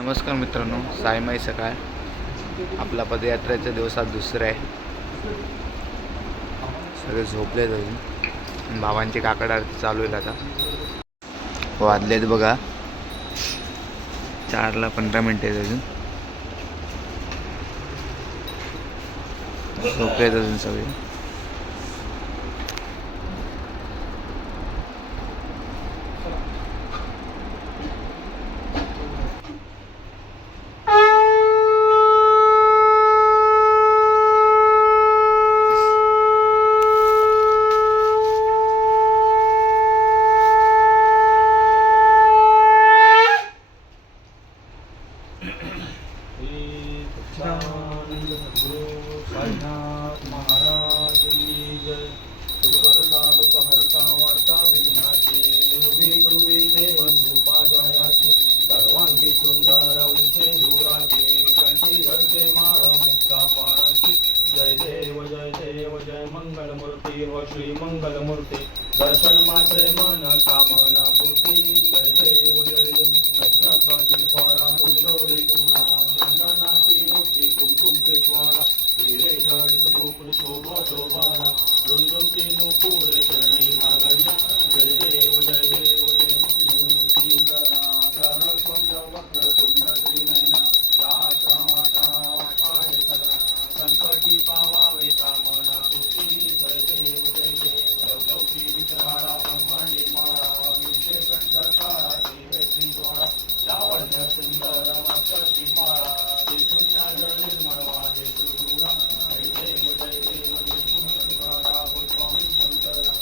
नमस्कार मित्रांनो, सायमाई सकाळ. आपला पदयात्रेच्या दिवसात दुसरा आहे. सगळे झोपलेत अजून. बाबांची काकड आरती चालू आहे. आता वाजलेत बघा 4:15 आहेत. अजून झोपलेत अजून सगळे. मंगलमूर्ती व श्री मंगलमूर्ती दर्शन मात्रे मन कामना पूर्ती. जय देव जय देव रत्नाकाची स्वारा पुष्कळी कुंभा चंदनाची मोठी कुमकुम केशवारा हिरे जडित मुकुट शोभा शोभारा रुंदुमची नुपुरे चरणी भागल्या. जय देव जय देव जय मूर्ती करण कुंज वक्र तुंड त्रिनयना शास्त्र माता पाहे सदा संकटी पावावे कामना पूर्ती. जय देव जय देव लौकी विचारा ब्रह्मांडी माळा विषय कंठकारा दिवे श्रीद्वारा लावण्य सुंदर मस्तकी पाळा ते शून्य जल निर्मळ माझे गुरुरा. जय देव जय देव जय शंकरा हो स्वामी शंकरा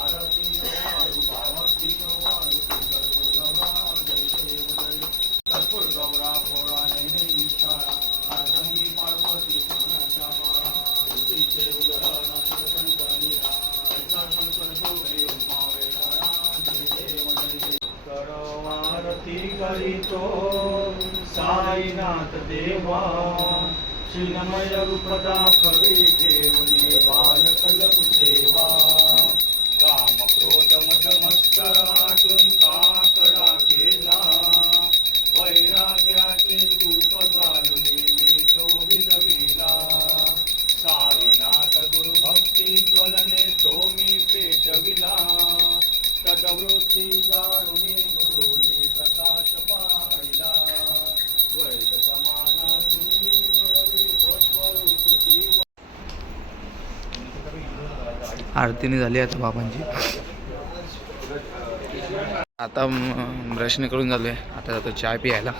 आरती वाळू भावती वाळू शंकर गुरुवा. जय देव जय कर्पूर गौरा भोळा नैने विशाळा अर्धंगी पार्वती सोन्याच्या माळा तुझीचे उदहरण शिवशंकरीला ऐसा शंकर शोभे उमावे धारा. जय देव जय देव करवारती करीतो साईनाथ देवा श्रीनमय रूप दाखवे घेऊनी बालकलप सेवा. काम क्रोध मद मत्सर आटून काकडा केला वैराग्याचे तूप घालून मी तो भिजविला. साईनाथ गुरु भक्ती ज्वलने तो मी पेटविला. तदवृत्ती जाणून गुरुनी प्रकाश पाहिला. वैद समाना तुम्ही स्वस्वरूपी. आरतीने झाली आता बाबांची. आता ब्रश करून झालोय. आता जातो चहा प्यायला.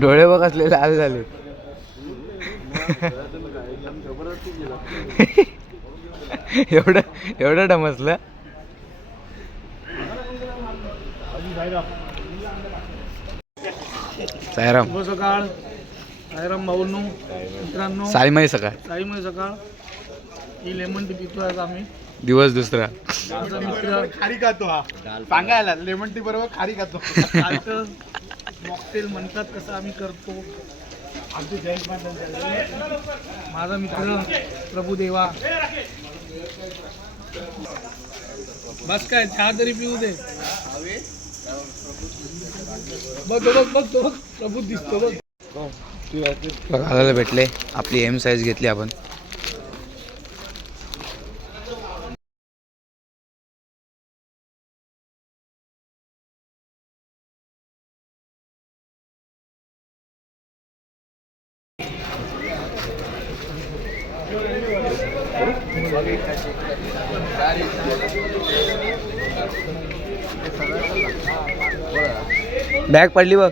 डोळे बघ असले लाल झाले. एवढं डमसलं. साईराम. शुभ सकाळ साईराम भाऊंनो मित्रांनो. साईमाई सकाळ. साईमय सकाळ. ही लेमन टी पितो आज आम्ही. दिवस दुसरा. माझा मित्र खारी खातो हा सांगायला लेमन टी बरोबर खारी खातो. मॉकटेल म्हणतात कसं आम्ही करतो. माझा मित्र प्रभुदेवा. बस काय चहा तरी पिऊ दे. बघ बघ बघ बघ प्रभू दिसतो बघ. बघायला भेटले. आपली एम साईज घेतली आपण. बॅग पडली बघ.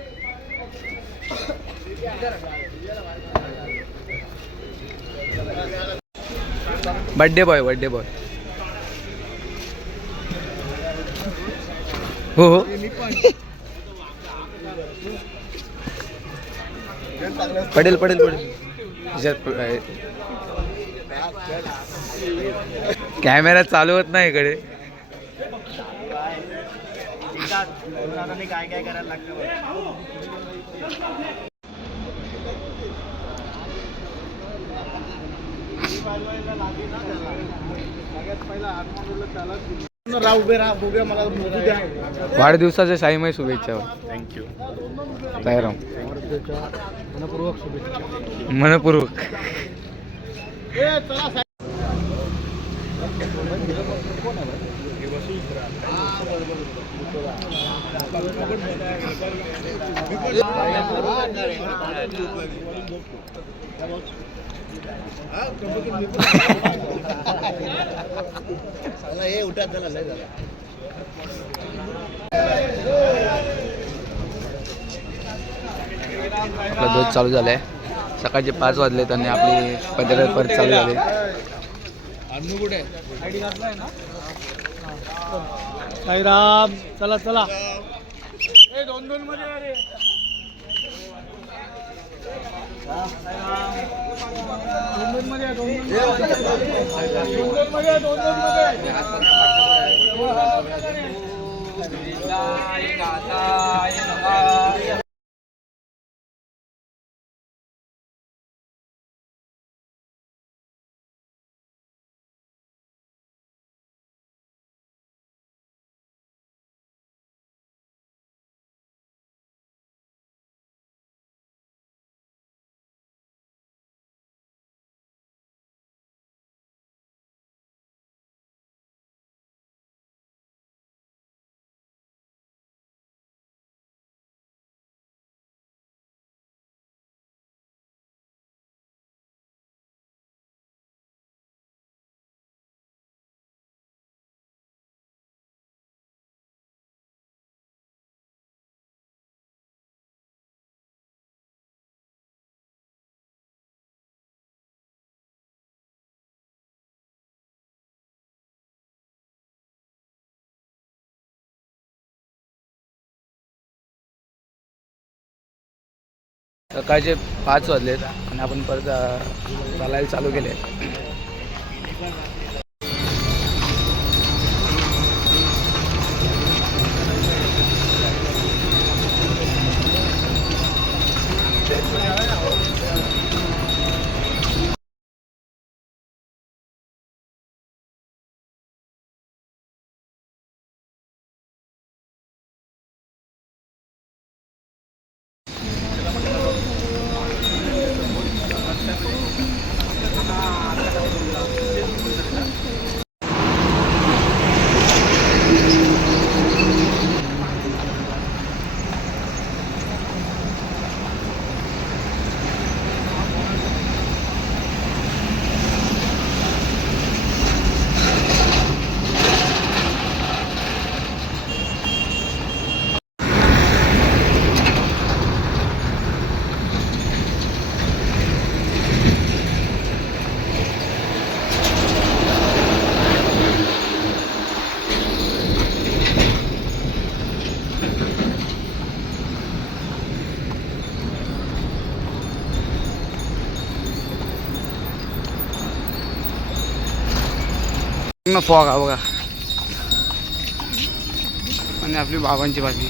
बर्थडे बॉय हो हो. पडेल कॅमेरा चालू होत नाही इकडे. काय काय करायला लागतं. वाढदिवसाच्या साईमय शुभेच्छा. थँक्यू. साईराम. मनपूर्वक. आपला दूध चालू झालाय. सकाळचे 5 वाजले आणि आपली पदरात परत चालू झाली. साईराम. चला चला. दोन मध्ये अरे दोन मध्ये सकाळचे 5 वाजलेत आणि आपण परत चालायला चालू केले. फॉग हा बघा आणि आपली बाबांची भाजी.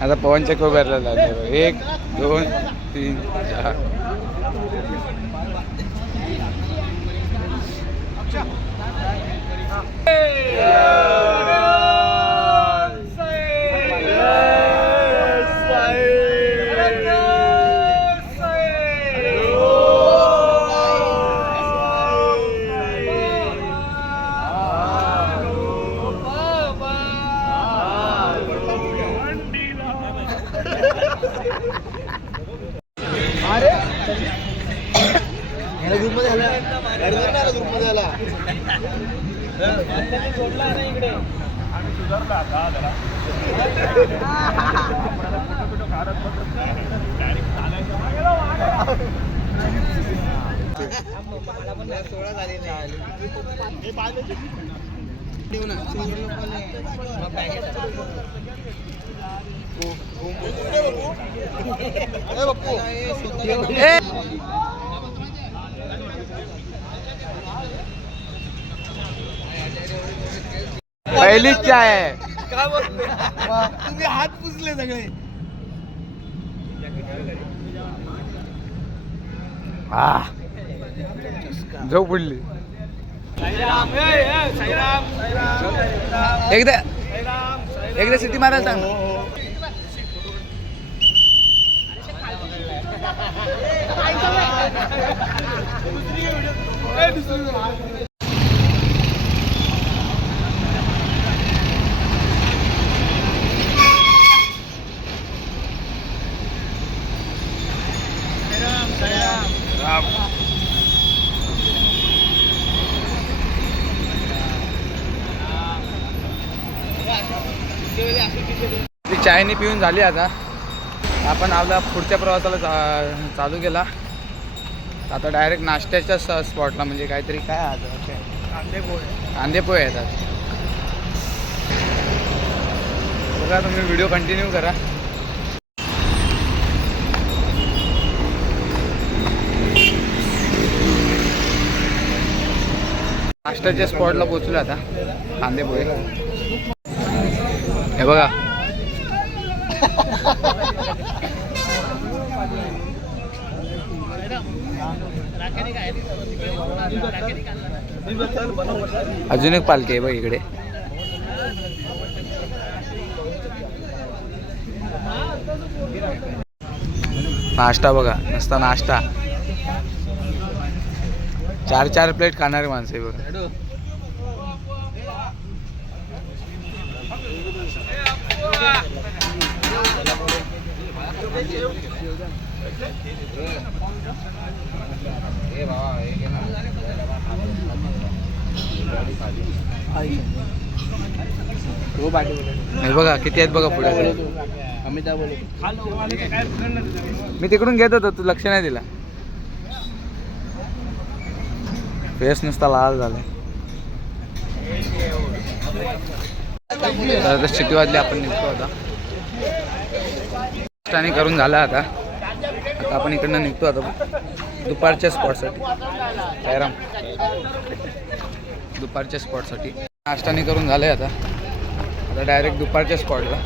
आता पवन चक्र उभारला लागले. 1 2 3 4. आम्ही सुधारला आता जरा. फोटो काढत बसत नाही. Direct चालायचं. पहिलीच चाय आहे. तुम्ही हात पुसले सगळे. झोप पडली. एकदा सिटी मारायला सांग. ती चायनी पिऊन झाली. आता आपण आपला पुढच्या प्रवासाला चालू केला. आता डायरेक्ट नाश्त्याच्या स्पॉटला, म्हणजे काहीतरी काय आज कांदेपोहे येतात. बघा तुम्ही व्हिडिओ कंटिन्यू करा. नाश्त्याच्या स्पॉटला पोहोचलो आता. कांदेपोहे हे बघा. अजून एक पालखी आहे बघ इकडे. नाश्ता बघा, नुसता नाश्ता. 4 प्लेट खाणारे माणसं आहे बघा. हे बघा किती आहेत बघा पुढे. मी तिकडून घेत होतो, तू लक्ष नाही दिला. फेस नुसता लाल झालाय. सिटी वाजली, आपण निघतो आता. नाश्ता करून झाला आता. आता आपण इकडनं निघतो आता दुपारच्या स्पॉटसाठी. साईराम, दुपारच्या स्पॉटसाठी नाश्ता करून झालंय आता. आता डायरेक्ट दुपारच्या स्पॉटला.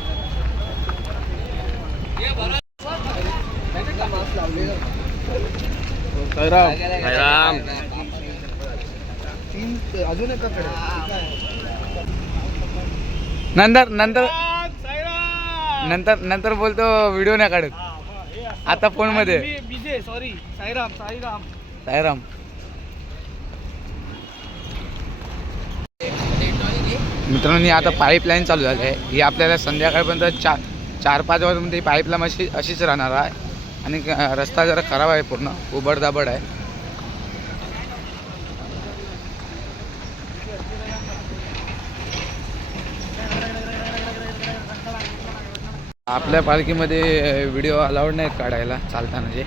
साईराम अजून एकाकडे नंतर नंतर नंतर नंतर बोलतो व्हिडिओ नाही काढत. आता फोन मध्ये बिझी. सॉरी. साईराम साईराम साईराम. मित्रांनी आता पाईपलाईन चालू झाली आहे. ही आपल्याला संध्याकाळपर्यंत 4-5 वाजेपर्यंत ही पाईपलाईन अशीच राहणार आहे. आणि रस्ता जरा खराब आहे, पूर्ण उबडदाबड आहे. आपल्या पालखीमध्ये व्हिडिओ अलाउड नाहीत काढायला चालतानाचे.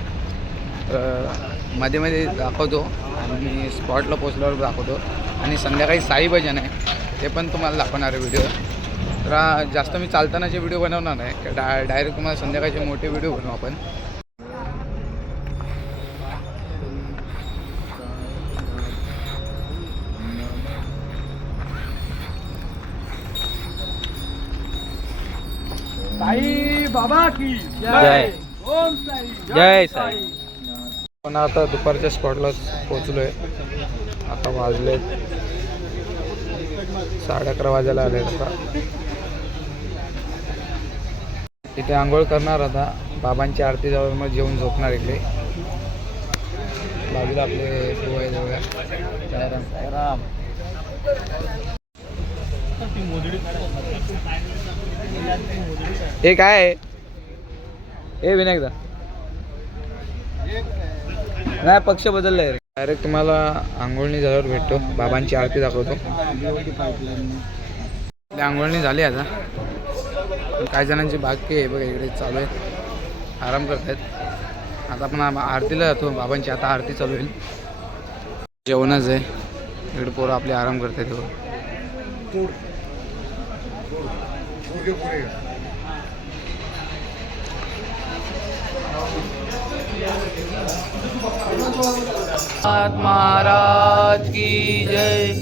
मध्ये मध्ये दाखवतो आणि स्पॉटला पोचल्यावर दाखवतो. आणि संध्याकाळी साई भजन आहे, ते पण तुम्हाला दाखवणार आहे व्हिडिओ. तर जास्त मी चालतानाचे व्हिडिओ बनवणार नाही. डायरेक्ट तुम्हाला संध्याकाळचे मोठे व्हिडिओ बनवू आपण. साई बाबा की जय. ओम साई. जय साई. पण आता दुपारच्या स्पॉटला पोचलो आहे. आता वाजले 11:30 वाजायला आले. आता इथे आंघोळ करणार. आता बाबांची आरती जवळ मग जेवून झोपणार. इकडे बाजूला आपले पोहे जवळ. साईराम. हे काय आहे? हे विनायकदा नाही, पक्ष बदललाय रे. डायरेक्ट तुम्हाला आंघोळणी झाल्यावर भेटतो, बाबांची आरती दाखवतो. आंघोळणी झाली आता, काही जणांची बाकी आहे बघा, इकडे चालू आहे, आराम करतायत. आता आपण आरतीला जातो बाबांची. आता आरती चालू होईल, जेवणच आहे. इकडे पोरं आपले आराम करतायत. महाराज की जय.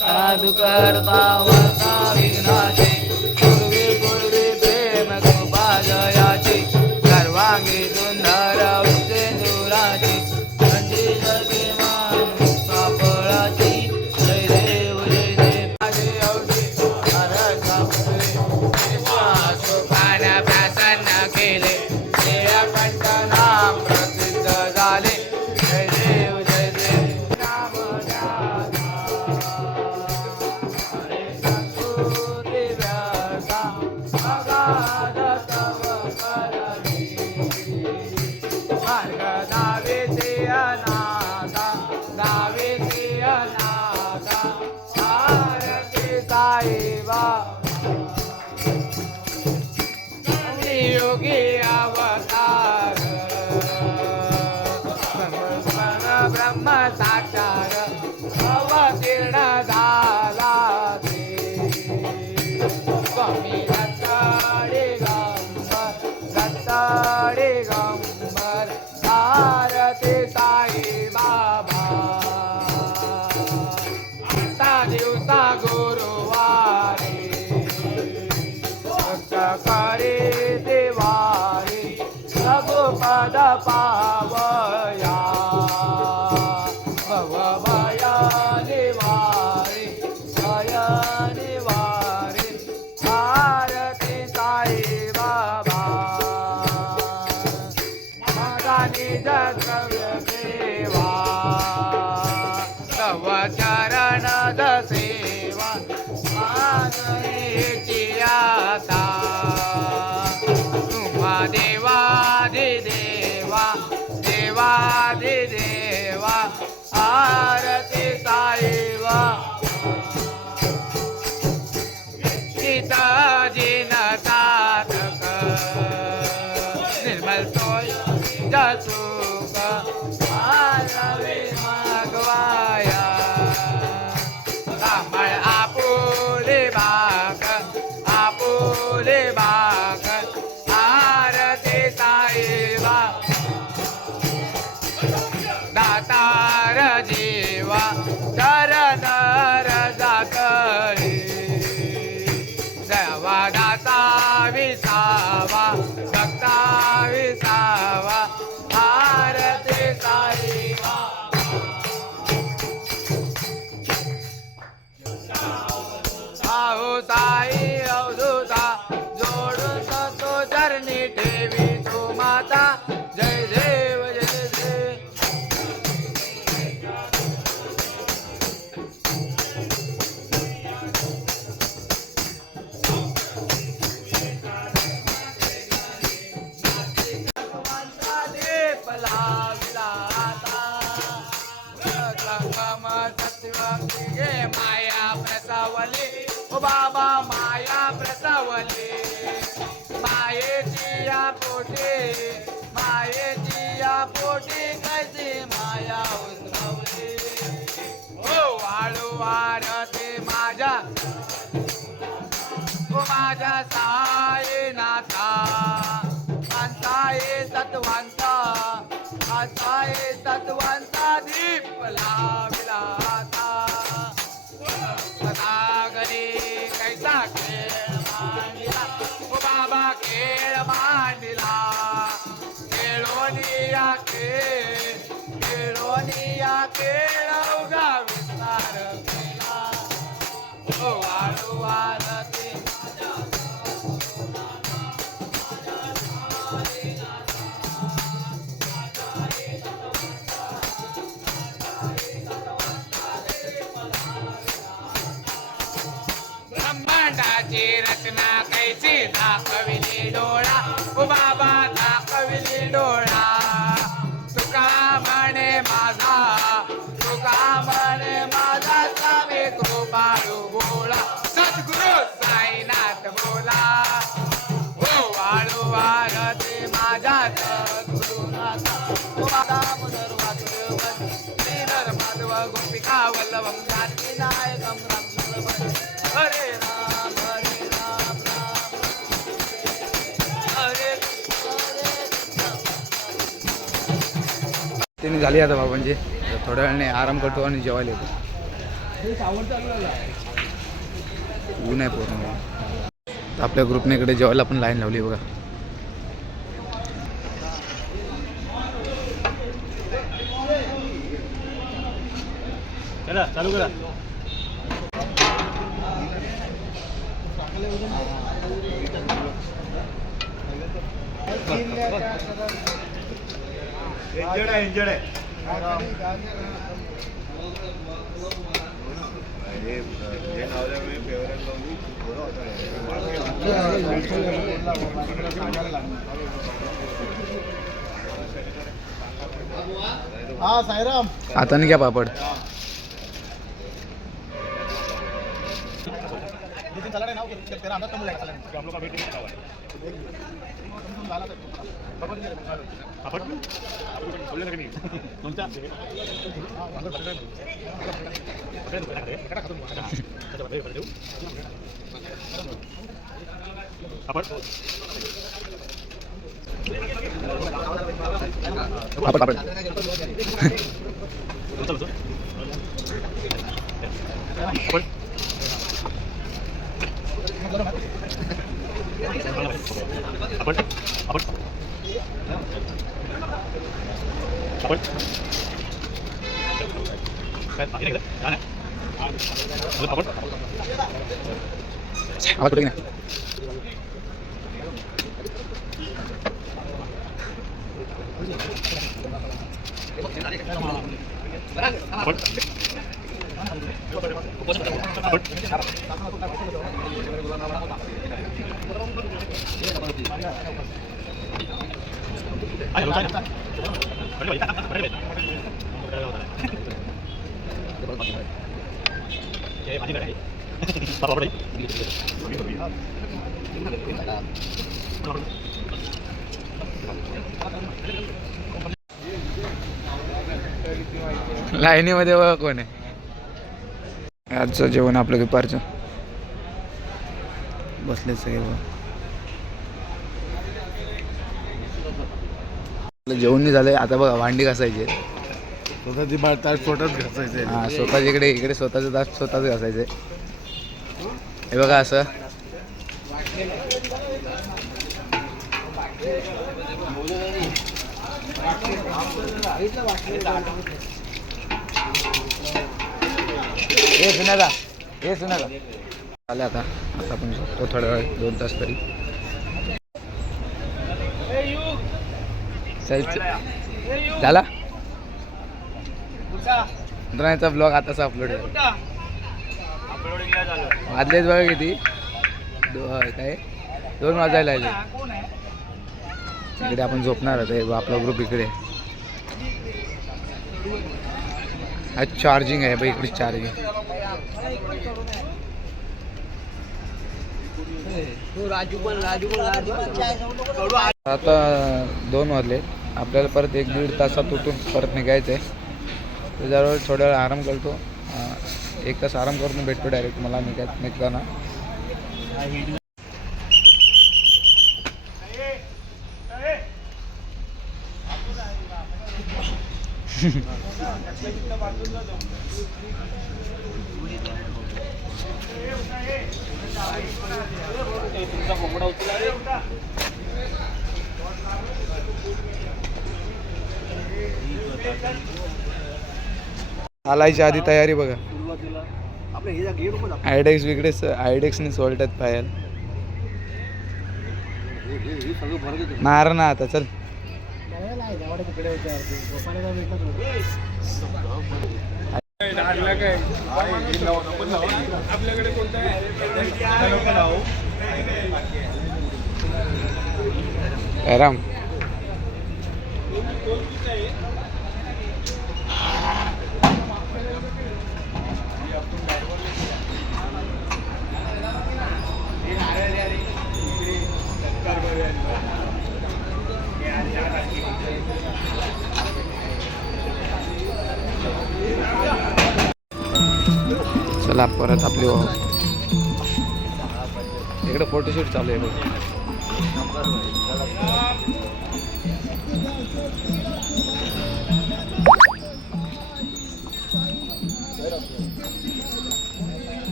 साधु करता वरता विघ्नाचे, पूर्वी पूर्वी प्रेम कृपाजयाचे, सर्वांगी सुंदर उच्चेंदुराचे, मंदिर जगे मानुषा फळाची. जय देव जय देव माझे अवघे हरता पुरे, सुखाने प्रसन्न केले, कंठ नाम प्रसिद्ध झाले. जय देव जय देव नाम द्याता, हरे संस्कृती व्यासा, अगाध तव करणी, मार्ग दावेचे अनाथा, दावेचे अनाथा, आरती साईबा. योगी अवतार, ब्रह्म साक्षार, अवतीर्ण झाला ते. स्वामी दत्ताडे गंबर, दत्ताडे गंबर, आरती साई बाबा. आता दिवसा गुरुवारी करे देवारी, रघुपद पावया, भवभया निवारी, भय निवारी, आरती साई बाबा. माझा निज द्रव्य सेवा, तव चरण सेवा, माझी आता. तुम्हा देवादिदेवा, देवादिदेवा, आरती साईबा. सीताजीन साधक, निर्मल सोय जसुक, आरवी मागवाया. कांबळ आपुले बाग, आपुले बाग, आरती साईबा. दातार जीवा, चरण जातळी, देवा दाता विसावा, भक्ता विसावा, आरती साईबा. आहो साई अवधूता, जोडून तो चरणी ठेवी तो माता. जय देव जय देव. माया प्रसावली, ओ बाबा माया प्रसावली. मायेची या पोटी, मायेची या पोटी, कैसी माया उद्भवली. ओ वाळू वारते माझ्या, ओ माझ्या साई नाथा. अंताये तत्वांता, अंताये तत्वांता, दीप लावला आता. सदागरी कैसा खेळ मांडिला, ओ बाबा खेळ मांडिला. खेळोनिया खेळ, खेळोनिया खेळ, उगा विस्तार केला. ओ वाळू वारते ब्रह्मांडाची रचना कैसी दाखविली डोळा, ओ बाबा दाखविली डोळा. तुका म्हणे माझा तुका म्हणे माझा स्वामी कृपाळू भोळा सद्गुरु साईनाथ बोला हो वाळू वारते माझ्या सद्गुरुनाथ दामोदर वासुदेव श्रीधर माधव गोपिका वल्लभम जानकी नायकम राम हरे राम राम हरे त्यांनी झाली आता बाबांची थोड्या वेळाने आराम करतो आणि जेवायला येतो ऊन आहे पूर्ण आपल्या ग्रुपने इकडे जेवायला पण लाईन लावली बघा चला चालू करा इंजर्ड आहे हाँ साईराम आता नाही घ्या पापड तेरा अंदर कम लगता है हम लोग का वेट नहीं हुआ आपण बोलले का नाही तुमचा आपण पापड पापड आपण आपण आपण आपण काय बाकी नाही का आपण आवाज कुठे नाही आपण लाईनीमध्ये बघा कोण आहे आजचं जेवण आपलं दुपारचं बसले सगळे बघा जेवण नाही झालंय आता बघा भांडी घासायची स्वतःची ताट स्वतःच घासायचे हा स्वतःच इकडे स्वतःचं ताट स्वतःच घासायचंय हे बघा असं हे सुनादा आलं आता आपण झोपतो थोड्या वेळ 2 तास तरी झाला मित्रांचा ब्लॉग आताच अपलोड वाजलेच बघा किती काय 2 वाजायला आले इकडे आपण झोपणार आहे आपला ग्रुप इकडे आज चार्जिंग आहे इकडे चार्जिंग आता 2 वाजले आपल्याला परत 1-1.5 तासात उठून परत निघायचं आहे त्याच्यावर थोड्या वेळ आराम करतो 1 तास आराम करून भेटतो डायरेक्ट मला निघताना आलायच्या आधी तयारी बघा आयडेक्स विकडे आयडेक्सने सोल्टात पायाल मार ना आता चल आपल्याकडे कोणतं राम परत आपली इकडे फोटोशूट चालू आहे बघ.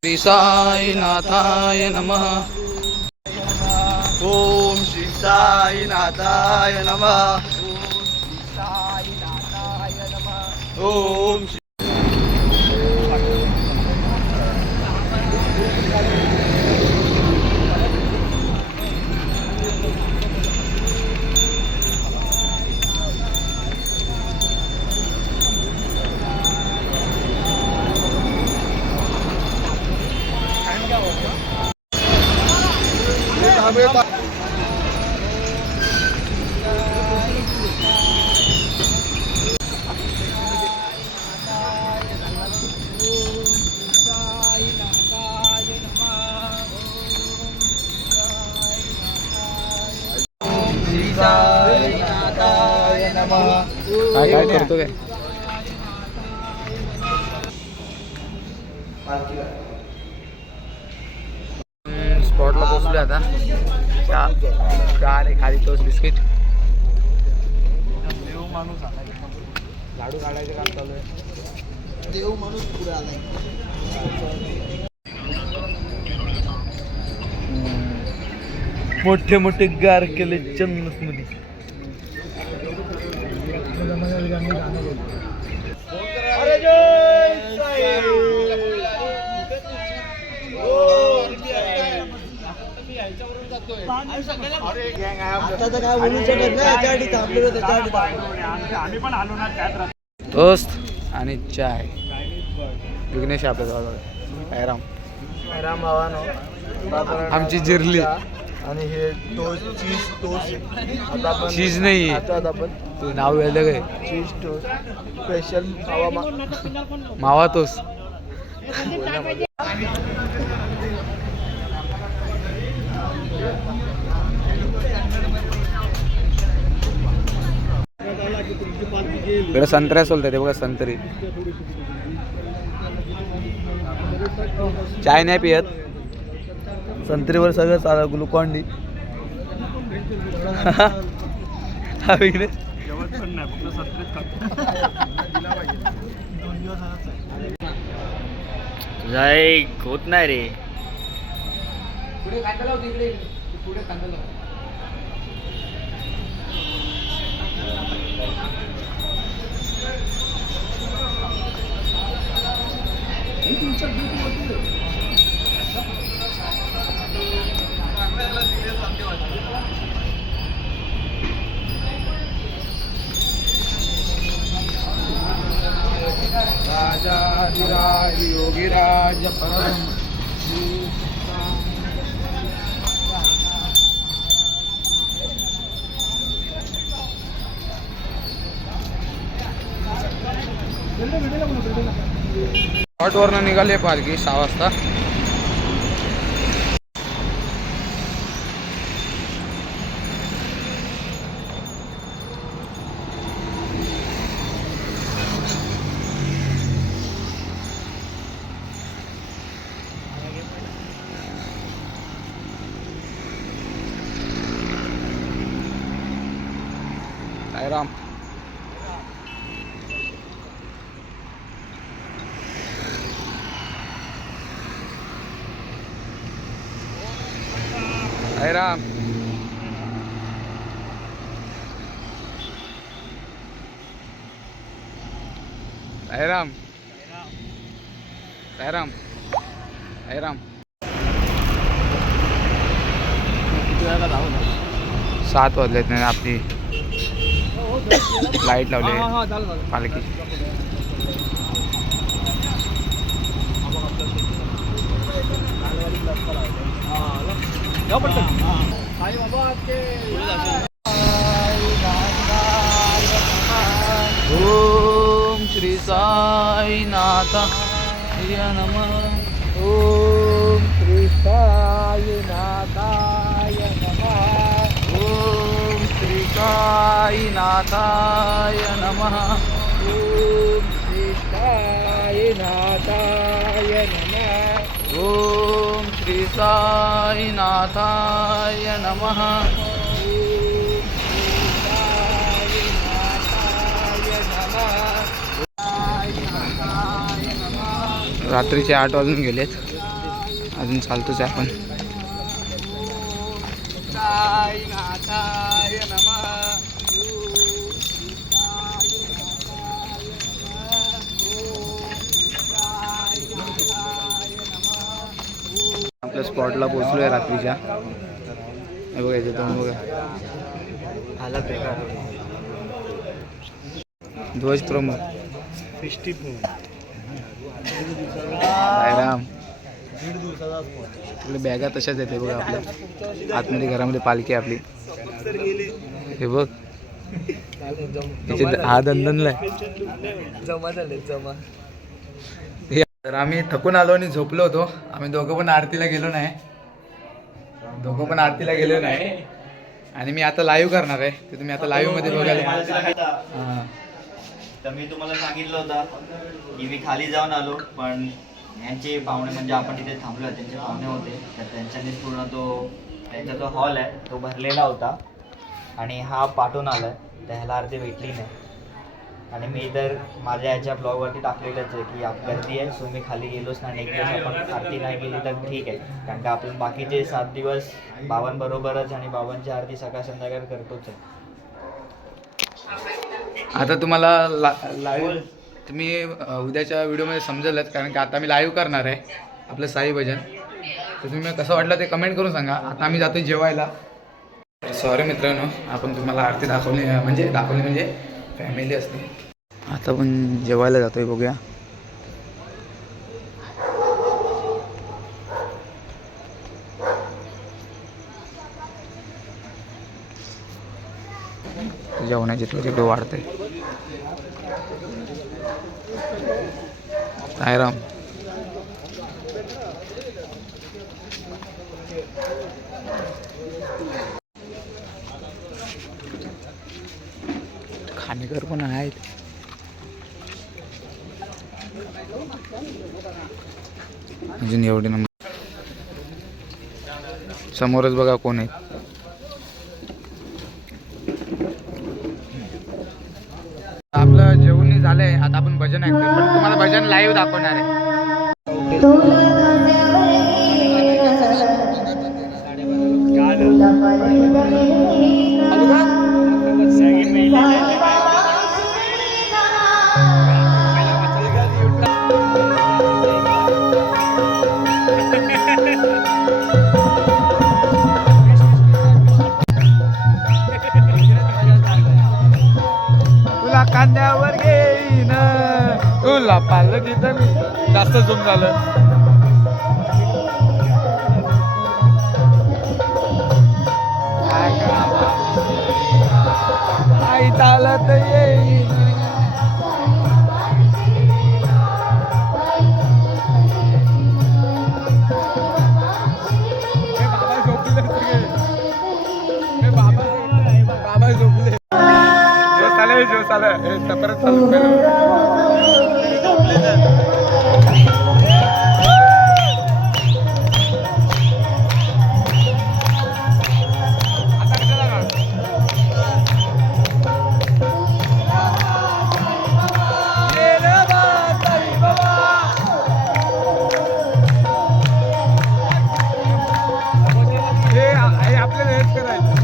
श्री साईनाथाय नमः. ओम श्री साईनाथाय नमः. ओम श्री काय करतो काय? स्पॉटला पोहोचलो आता. चहा खाली तोच बिस्किट. देव माणूस आलाय. लाडू काढायचे काम चालू आहे. देव माणूस पुढे आलाय. मोठे मोठे गार केले जन्नत मध्ये. टोस्ट आणि चाय. विघ्नेश आपल्या सायराम राम भावानो आमची जिरली. आणि हे टोस्ट चीज टोस्ट. आता आपण चीज नाही आता आपण तू नाव वेळलं काय? चीज टोस्ट स्पेशल मावा टोस्ट. इकडे संत्र्या सोलतात ते बघा. संत्री चाय नाही पियत. संत्रीवर सगळं चालू ग्लुकॉन डी. होत नाही रे. पुढे कांदा लावतो. इकडे पुढे कांदा लाव. राजाधिराज योगीराज परम स्पॉटवरनं निघाले पालखी 6 वाजता. साईराम. साईराम. साईराम. साईराम. साईराम. 7 वाजलेत नाही. आपली लाईट लावली पालखी. ओम श्री साई नाथाय नमः. ओम श्री साई नाथाय नमः. ओम श्री साई नाथाय नमः. ओम श्री साई नाथाय नमः. ओम श्री साई नाथाय नमः. रात्रीचे 8 वाजून गेलेत, अजून चालतोच आहे आपण. आपल्या स्पॉटला पोहोचलोय रात्रीच्या. हे बघा इथे तुम्ही बघा आला ध्वज प्रमुख राम. आपल्या बॅगा तशाच येते बघा. आपल्या आतमध्ये घरामध्ये पालखी आपली. हे बघ हा दंदनलाय जमा झाले जमा. तर आम्ही थकून आलो आणि झोपलो होतो. आम्ही दोघं पण आरतीला गेलो नाही. आणि मी आता लाईव्ह करणार आहे, ते तुम्ही आता लाईव्ह मध्ये बघायला. तर मी तुम्हाला सांगितलं होतं की मी खाली जाऊन आलो, पण यांचे पाहुणे म्हणजे आपण तिथे थांबलो, त्यांचे पाहुणे होते, तर त्यांच्यानीच पूर्ण त्यांचा जो हॉल आहे तो भरलेला होता. आणि हा पाठवून आला आहे, तर ह्याला आरती भेटली नाही. आणि मी तर माझ्या ह्याच्या ब्लॉगवरती टाकलेलंच आहे की गर्दी आहे, सो मी खाली गेलोच नाही. एक दिवस आपण आरती नाही गेली तर ठीक आहे, कारण का आपण बाकीचे 7 दिवस बाबांबरोबरच आणि बाबांची आरती सकाळ संध्याकाळ करतोच आहे. आता तुम्हाला लाईव्ह तुम्ही उद्याच्या व्हिडिओमध्ये समजेलच, कारण की आता मी लाईव्ह करणार आहे आपलं साई भजन. तर तुम्ही कसं वाटलं ते कमेंट करून सांगा. आता आम्ही जातो जेवायला. सॉरी मित्रांनो, आपण तुम्हाला आरती दाखवली म्हणजे फॅमिली असते. आता पण जेवायला जातोय, बघूया. जेवणाची तिकडे वाढते. साईराम. खाणेकर पण आहेत. अजून एवढे नंबर समोरच बघा कोण आहेत. आपलं जेवण झालंय, आता आपण भजन ऐकतोय, पण तुम्हाला भजन लाईव्ह दाखवणार आहे. तुला कांद्यावर घेईन, तुला पाहिलं तिथं जास्त झूम झालं. आई चालत येईन. बाबा झोपले. जोश आला परत चालू आपल्याला हेच करायचं.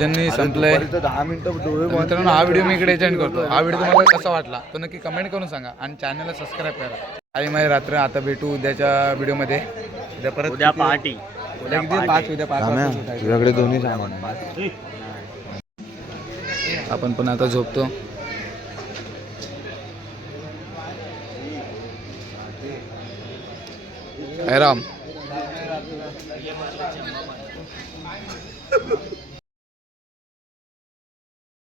भजननी संपलंय. 10 मिनिटं डोळे तर मित्रांनो हा व्हिडिओ मी इकडे एंड करतो. हा व्हिडिओ तुम्हाला कसा वाटला तो नक्की कमेंट करून सांगा आणि चॅनलला सबस्क्राईब करा. आई माझी रात्र आता भेटू उद्याच्या व्हिडिओमध्ये. उद्या परत उद्या पहाटे उद्या किती 5 उद्या 5 वाजता सुटायचं. तुझ्याकडे दोन्ही सामान आहे. आपण पण आता झोपतो. राम